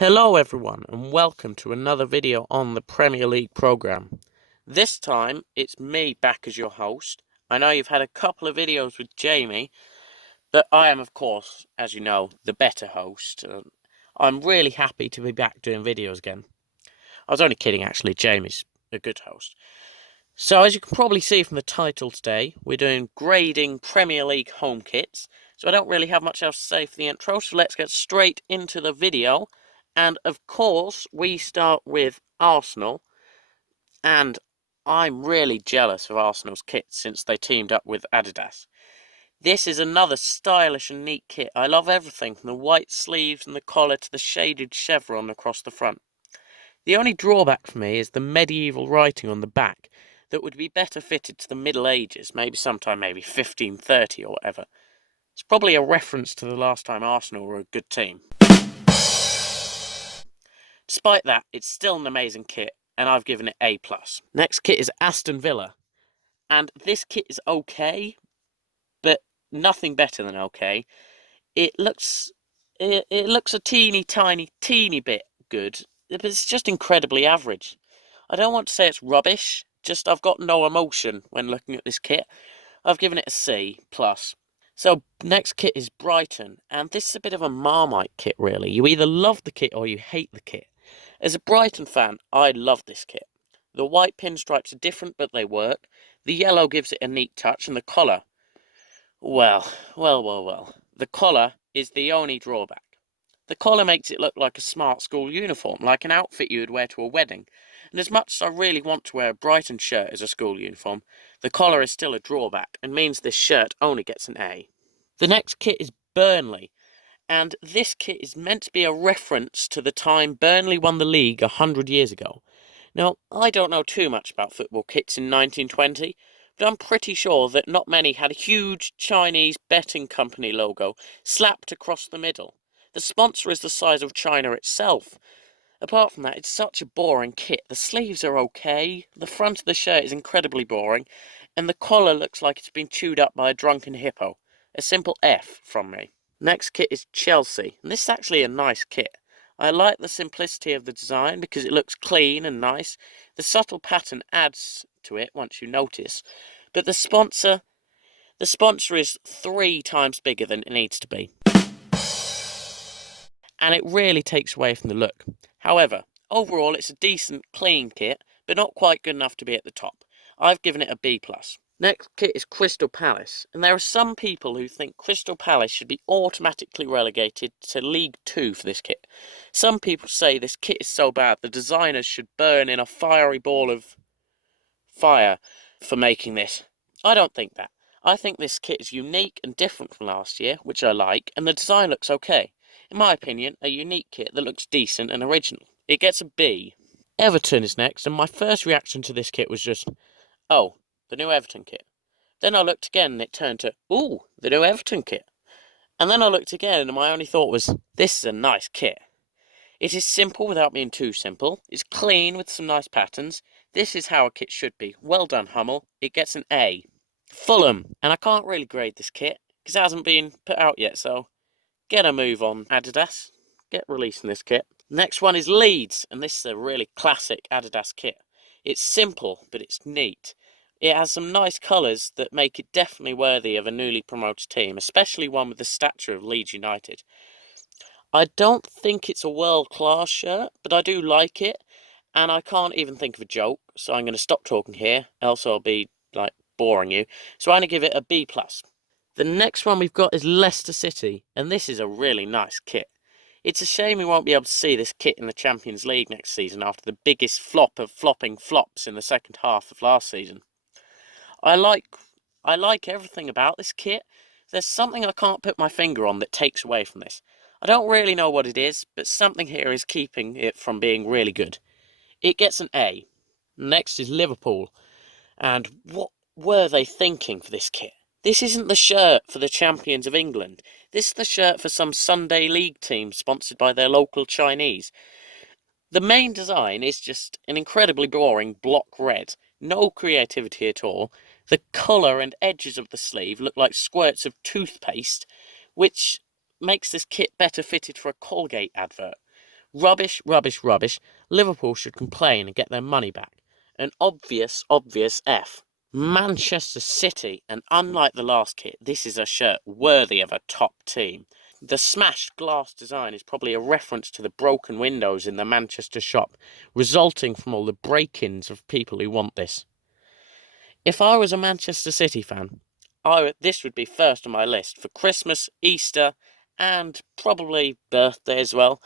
Hello everyone and welcome to another video on the Premier League programme. This time it's me back as your host. I know you've had a couple of videos with Jamie, but I am of course, as you know, the better host. I'm really happy to be back doing videos again. I was only kidding actually, Jamie's a good host. So as you can probably see from the title today, we're doing grading Premier League home kits. So I don't really have much else to say for the intro, so let's get straight into the video. And of course, we start with Arsenal. And I'm really jealous of Arsenal's kit since they teamed up with Adidas. This is another stylish and neat kit. I love everything from the white sleeves and the collar to the shaded chevron across the front. The only drawback for me is the medieval writing on the back that would be better fitted to the Middle Ages, maybe sometime maybe 1530 or whatever. It's probably a reference to the last time Arsenal were a good team. Despite that, it's still an amazing kit, and I've given it A+. Next kit is Aston Villa, and this kit is okay, but nothing better than okay. It looks a teeny bit good, but it's just incredibly average. I don't want to say it's rubbish, just I've got no emotion when looking at this kit. I've given it a C+. So next kit is Brighton, and this is a bit of a Marmite kit really. You either love the kit or you hate the kit. As a Brighton fan, I love this kit. The white pinstripes are different, but they work. The yellow gives it a neat touch, and the collar, well. The collar is the only drawback. The collar makes it look like a smart school uniform, like an outfit you would wear to a wedding. And as much as I really want to wear a Brighton shirt as a school uniform, the collar is still a drawback, and means this shirt only gets an A. The next kit is Burnley. And this kit is meant to be a reference to the time Burnley won the league 100 years ago. Now, I don't know too much about football kits in 1920, but I'm pretty sure that not many had a huge Chinese betting company logo slapped across the middle. The sponsor is the size of China itself. Apart from that, it's such a boring kit. The sleeves are okay, the front of the shirt is incredibly boring, and the collar looks like it's been chewed up by a drunken hippo. A simple F from me. Next kit is Chelsea, and this is actually a nice kit. I like the simplicity of the design because it looks clean and nice. The subtle pattern adds to it once you notice, but the sponsor is 3 times bigger than it needs to be. And it really takes away from the look. However, overall it's a decent, clean kit, but not quite good enough to be at the top. I've given it a B+. Next kit is Crystal Palace, and there are some people who think Crystal Palace should be automatically relegated to League 2 for this kit. Some people say this kit is so bad the designers should burn in a fiery ball of fire for making this. I don't think that. I think this kit is unique and different from last year, which I like, and the design looks okay. In my opinion, a unique kit that looks decent and original. It gets a B. Everton is next, and my first reaction to this kit was just, oh, the new Everton kit. Then I looked again and it turned to, ooh, the new Everton kit. And then I looked again and my only thought was, this is a nice kit. It is simple without being too simple. It's clean with some nice patterns. This is how a kit should be. Well done, Hummel. It gets an A. Fulham. And I can't really grade this kit because it hasn't been put out yet, so get a move on, Adidas. Get releasing this kit. Next one is Leeds, and this is a really classic Adidas kit. It's simple, but it's neat. It has some nice colours that make it definitely worthy of a newly promoted team, especially one with the stature of Leeds United. I don't think it's a world-class shirt, but I do like it, and I can't even think of a joke, so I'm going to stop talking here, else I'll be, boring you. So I'm going to give it a B+. The next one we've got is Leicester City, and this is a really nice kit. It's a shame we won't be able to see this kit in the Champions League next season after the biggest flop of flopping flops in the second half of last season. I like everything about this kit. There's something I can't put my finger on that takes away from this. I don't really know what it is, but something here is keeping it from being really good. It gets an A. Next is Liverpool. And what were they thinking for this kit? This isn't the shirt for the champions of England. This is the shirt for some Sunday league team sponsored by their local Chinese. The main design is just an incredibly boring block red. No creativity at all. The colour and edges of the sleeve look like squirts of toothpaste, which makes this kit better fitted for a Colgate advert. Rubbish, rubbish, rubbish. Liverpool should complain and get their money back. An obvious F. Manchester City, and unlike the last kit, this is a shirt worthy of a top team. The smashed glass design is probably a reference to the broken windows in the Manchester shop, resulting from all the break-ins of people who want this. If I was a Manchester City fan, this would be first on my list for Christmas, Easter, and probably birthday as well.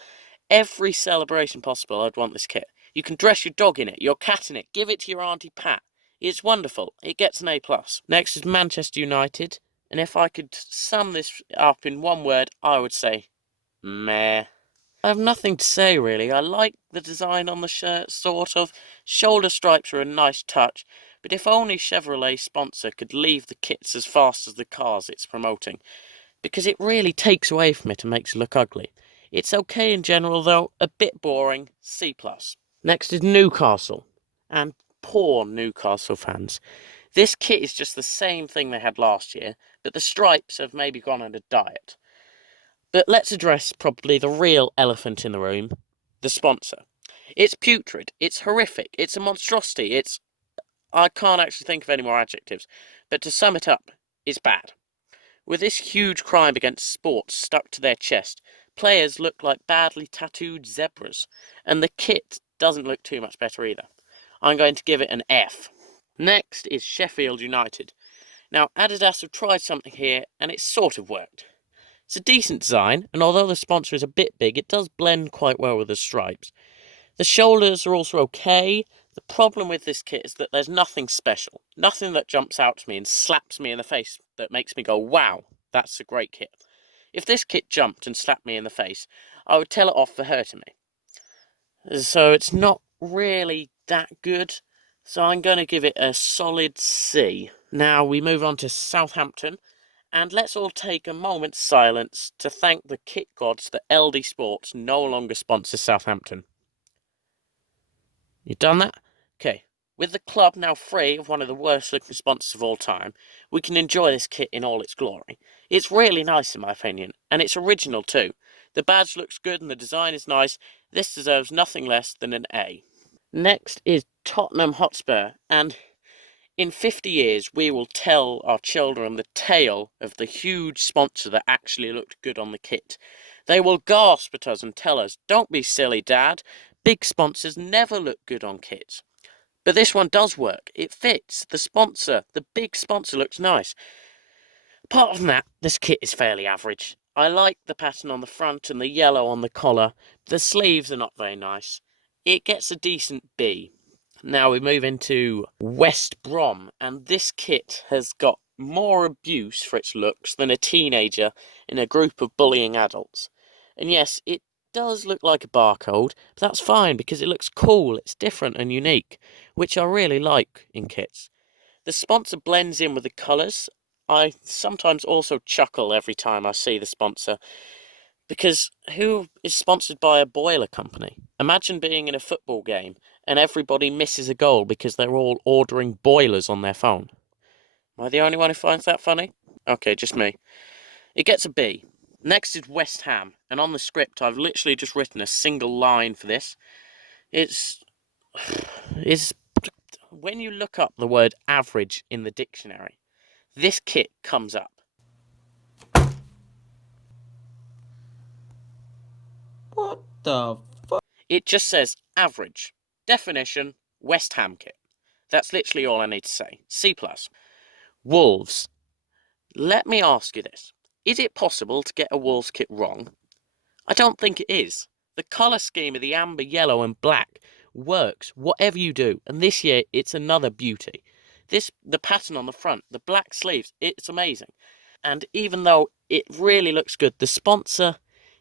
Every celebration possible, I'd want this kit. You can dress your dog in it, your cat in it, give it to your Auntie Pat. It's wonderful. It gets an A+. Next is Manchester United, and if I could sum this up in one word, I would say meh. I have nothing to say really. I like the design on the shirt, sort of. Shoulder stripes are a nice touch, but if only Chevrolet sponsor could leave the kits as fast as the cars it's promoting, because it really takes away from it and makes it look ugly. It's okay in general though, a bit boring, C+. Next is Newcastle, and poor Newcastle fans. This kit is just the same thing they had last year, but the stripes have maybe gone on a diet. But let's address probably the real elephant in the room, the sponsor. It's putrid, it's horrific, it's a monstrosity, I can't actually think of any more adjectives, but to sum it up, it's bad. With this huge crime against sports stuck to their chest, players look like badly tattooed zebras, and the kit doesn't look too much better either. I'm going to give it an F. Next is Sheffield United. Now, Adidas have tried something here, and it sort of worked. It's a decent design, and although the sponsor is a bit big, it does blend quite well with the stripes. The shoulders are also okay. The problem with this kit is that there's nothing special, nothing that jumps out to me and slaps me in the face that makes me go, wow, that's a great kit. If this kit jumped and slapped me in the face, I would tell it off for hurting me. So it's not really that good, so I'm going to give it a solid C. Now we move on to Southampton. And let's all take a moment's silence to thank the kit gods that LD Sports no longer sponsors Southampton. You done that? Okay. With the club now free of one of the worst looking sponsors of all time, we can enjoy this kit in all its glory. It's really nice in my opinion, and it's original too. The badge looks good and the design is nice. This deserves nothing less than an A. Next is Tottenham Hotspur, and in 50 years, we will tell our children the tale of the huge sponsor that actually looked good on the kit. They will gasp at us and tell us, don't be silly, Dad. Big sponsors never look good on kits. But this one does work. It fits. The big sponsor looks nice. Apart from that, this kit is fairly average. I like the pattern on the front and the yellow on the collar. The sleeves are not very nice. It gets a decent B. Now we move into West Brom, and this kit has got more abuse for its looks than a teenager in a group of bullying adults. And yes, it does look like a barcode, but that's fine because it looks cool, it's different and unique, which I really like in kits. The sponsor blends in with the colours. I sometimes also chuckle every time I see the sponsor, because who is sponsored by a boiler company? Imagine being in a football game and everybody misses a goal because they're all ordering boilers on their phone. Am I the only one who finds that funny? Okay, just me. It gets a B. Next is West Ham, and on the script I've literally just written a single line for this. It's when you look up the word average in the dictionary, this kit comes up. What the fuck? It just says average. Definition, West Ham kit. That's literally all I need to say. C+. Wolves. Let me ask you this. Is it possible to get a Wolves kit wrong? I don't think it is. The colour scheme of the amber, yellow and black works whatever you do, and this year it's another beauty. The pattern on the front, the black sleeves, it's amazing. And even though it really looks good, the sponsor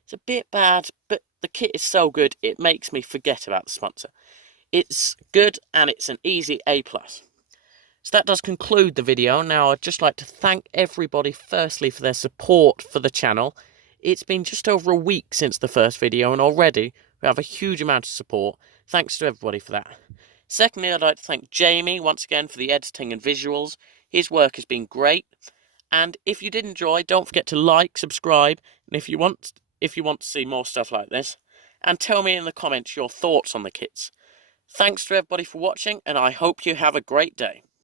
is a bit bad, but the kit is so good it makes me forget about the sponsor. It's good and it's an easy A+. So that does conclude the video. Now I'd just like to thank everybody firstly for their support for the channel. It's been just over a week since the first video and already we have a huge amount of support. Thanks to everybody for that. Secondly, I'd like to thank Jamie once again for the editing and visuals. His work has been great. And if you did enjoy, don't forget to like, subscribe, and if you want to see more stuff like this. and tell me in the comments your thoughts on the kits. Thanks to everybody for watching, and I hope you have a great day.